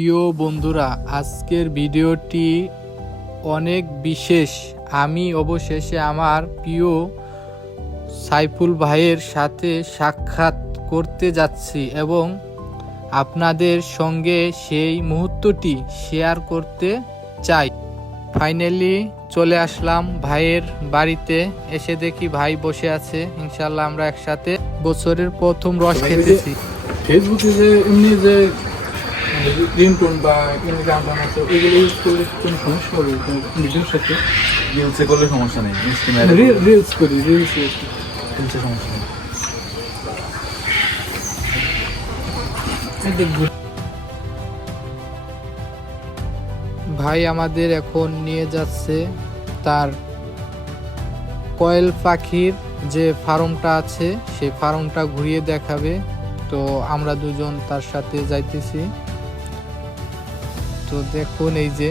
প্রিয় বন্ধুরা, আজকের ভিডিওটি অনেক বিশেষ। আমি অবশেষে আমার প্রিয় সাইফুল ভাইয়ের সাথে সাক্ষাৎ করতে যাচ্ছি এবং আপনাদের সঙ্গে সেই মুহূর্তটি শেয়ার করতে চাই। ফাইনালি চলে আসলাম ভাইয়ের বাড়িতে। এসে দেখি ভাই বসে আছে। ইনশাল্লাহ আমরা একসাথে বছরের প্রথম রস খেতেছি। ফেসবুকে যে এমনি যে রিংটোন বা এমনি গান টান আছে ওইগুলো ইউজ করলে কোনো সমস্যা হবে ভিডিওর সাথে? রিলসে করলে সমস্যা নেই, রিলস করি, রিলসে সমস্যা নেই। ভাই আমাদের এখন নিয়ে যাচ্ছে তার কয়েল পাখির যে ফার্মটা আছে সেই ফার্মটা ঘুরিয়ে দেখাবে। তো আমরা দুজন তার সাথে যাইতেছি। তো দেখুন এই যে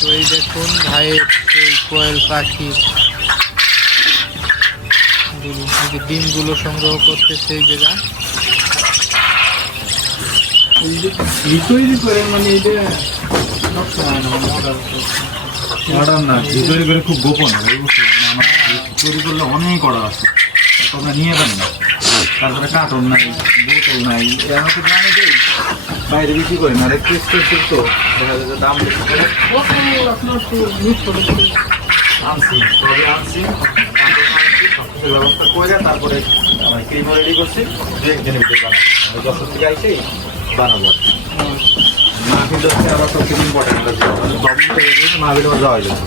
তো এই দেখুন ভাইয়ের সেই কোয়েল পাখি ডিমগুলো সংগ্রহ করতেছে এই জায়গা। তৈরি করে মানে এটা অর্ডার না, তৈরি করে খুব গোপন আমার তৈরি করলে অনেক অর্ডার আছে, তোমরা নিয়ে যাবেন না। তারপরে কার্টন নাই, বোতল নাই, আমাকে জানি দেই বাইরে বিক্রি করেন। আর একটু এক্সপেন্সিভ তো দেখা যায় যে দাম বেশি করে। আপনার তো ইউজ করে আনছি তবে আনছি সবকিছু ব্যবস্থা করে তারপরে আমার ক্রিম রেডি করছি, দু একদিনের ভিতরে বানাবো। আমি 10 থেকে আইসেই বানাবো। মাহফিল হচ্ছে আবার সবথেকে ইম্পর্টেন্ট মাহফিল আমার যাওয়া যাবে।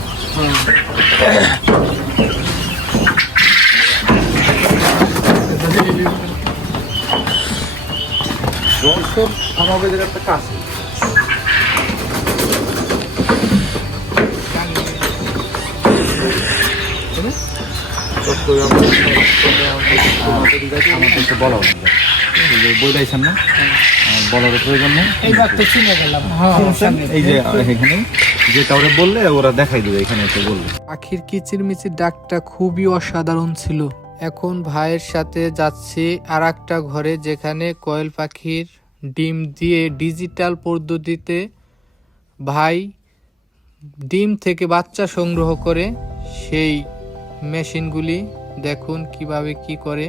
রংসর সমাবেশের একটা কাজ বইটাইছেন না, বলার প্রয়োজন নেই। এই যে এখানে যে কাউরে বললে ওরা দেখাই দেবে, এখানে এসে বললে। পাখির কিচিরমিচির ডাকটা খুবই অসাধারণ ছিল। এখন ভাইয়ের সাথে যাচ্ছি আর একটা ঘরে, যেখানে কয়েল পাখির ডিম দিয়ে ডিজিটাল পদ্ধতিতে ভাই ডিম থেকে বাচ্চা সংগ্রহ করে সেই মেশিনগুলি দেখুন কিভাবে কি করে।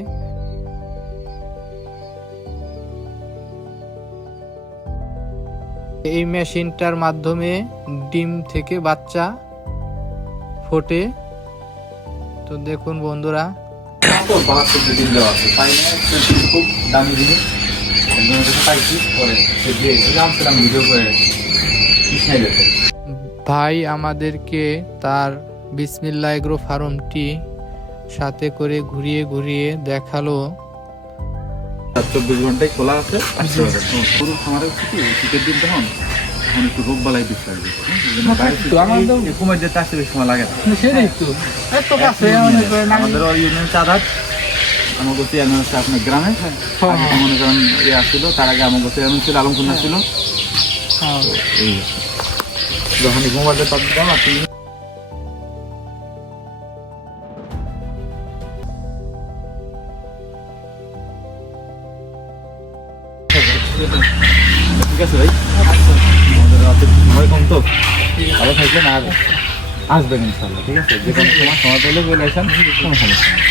এই মেশিনটার মাধ্যমে ডিম থেকে বাচ্চা ফোটে। তো দেখুন বন্ধুরা, খুব দামি জিনিস পাইছি পরে ভিডিও করে ভাই আমাদেরকে তার বিসমিল্লাহ এগ্রো ফার্মটি সাথে করে ঘুরিয়ে ঘুরিয়ে দেখালো। 24 ঘন্টায় খোলা আছে। পুরো খামারের শীতের দিন তখন এখন একটু রোগ বালাই বেশি লাগবে, ঘুমের যেতে আসতে বেশি সময় লাগে না। আমাদের ইউনিয়ন চাঁদাত আমার কাছে চেয়ারম্যান হচ্ছে আপনার গ্রামে, মনে করেন ইয়ে আসছিল। তার আগে আমার কাছে চেয়ারম্যান ছিল আলমখন্না ছিল। এই যখন ঘুমার যেতে আপনি ঠিক আছে ভাই। আমাদের রাতে সময় কম তো, ভালো থাকবেন আর আসবেন ইনশাল্লাহ। ঠিক আছে, যে কোনো সময় পেলে বলে আসেন, কোনো সমস্যা নেই।